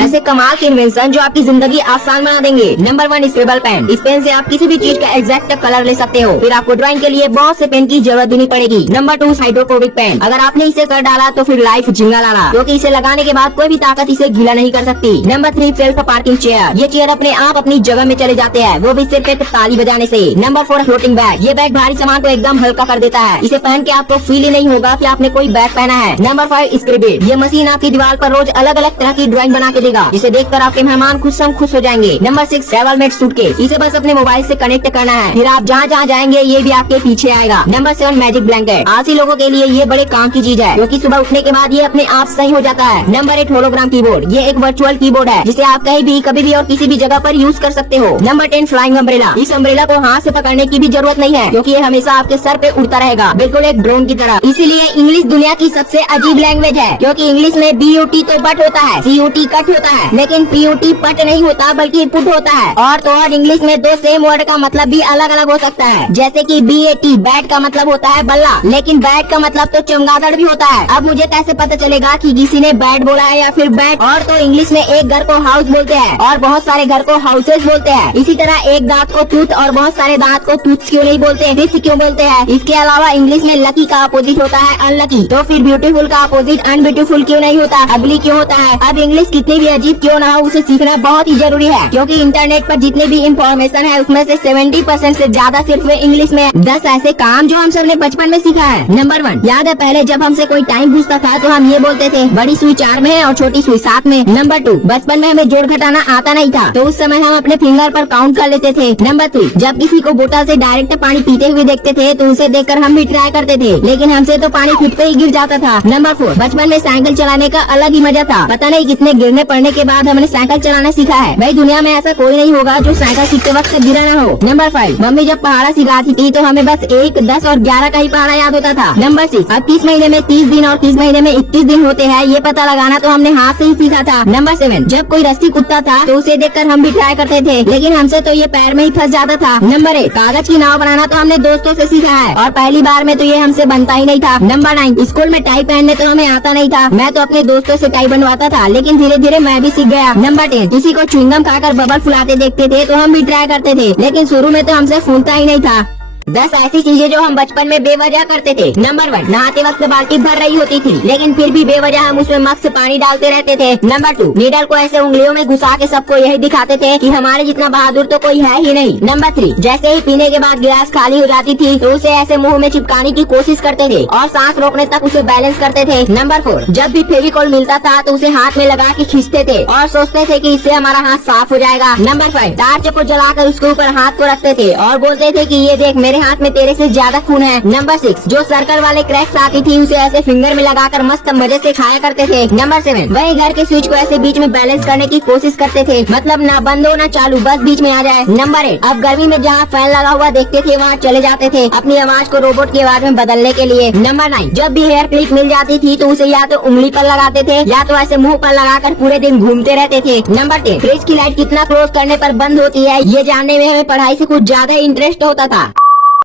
ऐसे कमाल के इन्वेंशन जो आपकी जिंदगी आसान बना देंगे। Number 1 scribble pen. इस पेन से आप किसी भी चीज का एग्जैक्ट कलर ले सकते हो, फिर आपको ड्राइंग के लिए बहुत से पेन की जरूरत भी नहीं पड़ेगी। Number 2 hydrophobic pen. अगर आपने इसे कर डाला तो फिर लाइफ झिंगा लाला, क्योंकि इसे लगाने के बाद कोई भी ताकत इसे गीला नहीं कर सकती। Number 3 self parking chair. ये चेयर अपने आप अपनी जगह में चले जाते हैं, वो भी सिर्फ एक ताली बजाने से। Number 4 floating bag. ये बैग भारी सामान को एकदम हल्का कर देता है, इसे पहन के आपको फील ही नहीं होगा कि आपने कोई बैग पहना है। नंबर 5 स्क्रिबिट। ये मशीन आपकी दीवार पर रोज अलग अलग तरह की ड्राइंग बना के देगा, जिसे देखकर आपके मेहमान खुश हो जाएंगे। Number 6 travel mate suitcase. इसे बस अपने मोबाइल से कनेक्ट करना है, फिर आप जहाँ जहाँ जाएंगे ये भी आपके पीछे आएगा। Number 7 magic blanket. आलसी लोगों के लिए ये बड़े काम की चीज है, क्योंकि सुबह उठने के बाद ये अपने आप सही हो जाता है। Number 8 hologram keyboard. ये एक वर्चुअल कीबोर्ड है, जिसे आप कहीं भी कभी भी और किसी भी जगह पर यूज कर सकते हो। Number 10 flying umbrella. इस अम्ब्रेला को हाथ से पकड़ने की भी जरूरत नहीं है, क्योंकि ये हमेशा आपके सर पे उड़ता रहेगा, बिल्कुल एक ड्रोन की तरह। इसीलिए इंग्लिश दुनिया की सबसे अजीब लैंग्वेज है, क्योंकि इंग्लिश में BUT तो बट होता है, CUT कट होता है, लेकिन PUT पट नहीं होता बल्कि पुट होता है। और तो और इंग्लिश में दो सेम वर्ड का मतलब भी अलग अलग हो सकता है, जैसे कि BAT बैट का मतलब होता है बल्ला, लेकिन बैट का मतलब तो चमगादड़ भी होता है। अब मुझे कैसे पता चलेगा कि किसी ने बैट बोला है या फिर बैट। और तो इंग्लिश में एक घर को हाउस बोलते हैं और बहुत सारे घर को हाउसेस बोलते हैं। इसी तरह एक दांत को टूथ और बहुत सारे दांत को टूथ क्यों नहीं बोलते, टिथ क्यों बोलते हैं। इसके अलावा इंग्लिश में लकी का अपोजिट होता है अनलकी, तो फिर ब्यूटीफुल का अपोजिट अनब्यूटीफुल क्यों नहीं होता, अगली क्यों होता है। अब इंग्लिश कितनी भी अजीब क्यों ना हो, उसे सीखना बहुत ही जरूरी है, क्योंकि इंटरनेट पर जितने भी इंफॉर्मेशन है उसमें से 70% से ज्यादा सिर्फ इंग्लिश में। 10 ऐसे काम जो हम सबने बचपन में सीखा है। नंबर 1, याद है पहले जब हमसे कोई टाइम पूछता था तो हम ये बोलते थे बड़ी सुई 4 में है और छोटी सुई 7 में। नंबर 2, बचपन में हमें जोड़ घटाना आता नहीं था, तो उस समय हम अपने फिंगर पर काउंट कर लेते थे। नंबर 3, जब किसी को बोतल से डायरेक्ट पानी पीते हुए देखते थे तो उसे देखकर हम भी ट्राई करते थे, लेकिन हमसे तो पानी खुद पे ही गिर जाता था। नंबर 4, बचपन में साइकिल चलाने का अलग ही मजा था, पता नहीं कितने गिरने पड़ने के बाद हमने साइकिल चलाना सीखा है। भाई दुनिया में ऐसा कोई नहीं होगा जो साइकिल सीखते वक्त गिरा ना हो। नंबर 5, मम्मी जब पहाड़ा सिखाती थी तो हमें बस 1, 10 और 11 का ही पहाड़ा याद होता था। नंबर 6, अब 30 महीने में 30 दिन और 30 महीने में 21 दिन होते हैं, ये पता लगाना तो हमने हाथ से ही सीखा था। नंबर 7, जब कोई रस्सी कूदता था तो उसे देखकर हम भी ट्राई करते थे, लेकिन हमसे तो ये पैर में ही फंस जाता था। नंबर 8, कागज की नाव बनाना तो हमने दोस्तों से सीखा है और पहली बार में तो ये हमसे बनता ही नहीं था। नंबर 9, स्कूल में टाई पहनने तो हमें आता नहीं था, मैं तो अपने दोस्तों से टाई बनवाता था, लेकिन धीरे धीरे मैं भी सीख गया। नंबर 10, किसी को च्युइंगम खाकर बबल फुलाते देखते थे तो हम भी ट्राई करते थे, लेकिन शुरू में तो हमसे फूलता ही नहीं था। 10 ऐसी चीजें जो हम बचपन में बेवजह करते थे। नंबर 1, नहाते वक्त बाल्टी भर रही होती थी, लेकिन फिर भी बेवजह हम उसमें मग से पानी डालते रहते थे। नंबर 2, नीडल को ऐसे उंगलियों में घुसा के सबको यही दिखाते थे कि हमारे जितना बहादुर तो कोई है ही नहीं। नंबर 3, जैसे ही पीने के बाद गिलास खाली हो जाती थी तो उसे ऐसे मुंह में चिपकाने की कोशिश करते थे और सांस रोकने तक उसे बैलेंस करते थे। नंबर 4, जब भी फेविकॉल मिलता था तो उसे हाथ में लगा के खींचते थे और सोचते थे कि इससे हमारा हाथ साफ हो जाएगा। नंबर 5, टार्च को जलाकर उसके ऊपर हाथ को रखते थे और बोलते थे कि ये देख मेरे हाथ में तेरे से ज्यादा खून है। नंबर 6, जो सर्कल वाले क्रैक्स आती थी उसे ऐसे फिंगर में लगाकर मस्त मजे से खाया करते थे। नंबर 7, वही घर के स्विच को ऐसे बीच में बैलेंस करने की कोशिश करते थे, मतलब ना बंद हो ना चालू, बस बीच में आ जाए। नंबर 8, अब गर्मी में जहाँ फैन लगा हुआ देखते थे वहाँ चले जाते थे अपनी आवाज को रोबोट की आवाज में बदलने के लिए। नंबर 9, जब भी हेयर क्लिप मिल जाती थी तो उसे या तो उंगली पर लगाते थे या तो ऐसे मुँह पर लगाकर पूरे दिन घूमते रहते थे। नंबर 10, फ्रिज की लाइट कितना क्लोज करने पर बंद होती है ये जानने में हमें पढ़ाई से कुछ ज्यादा इंटरेस्ट होता था।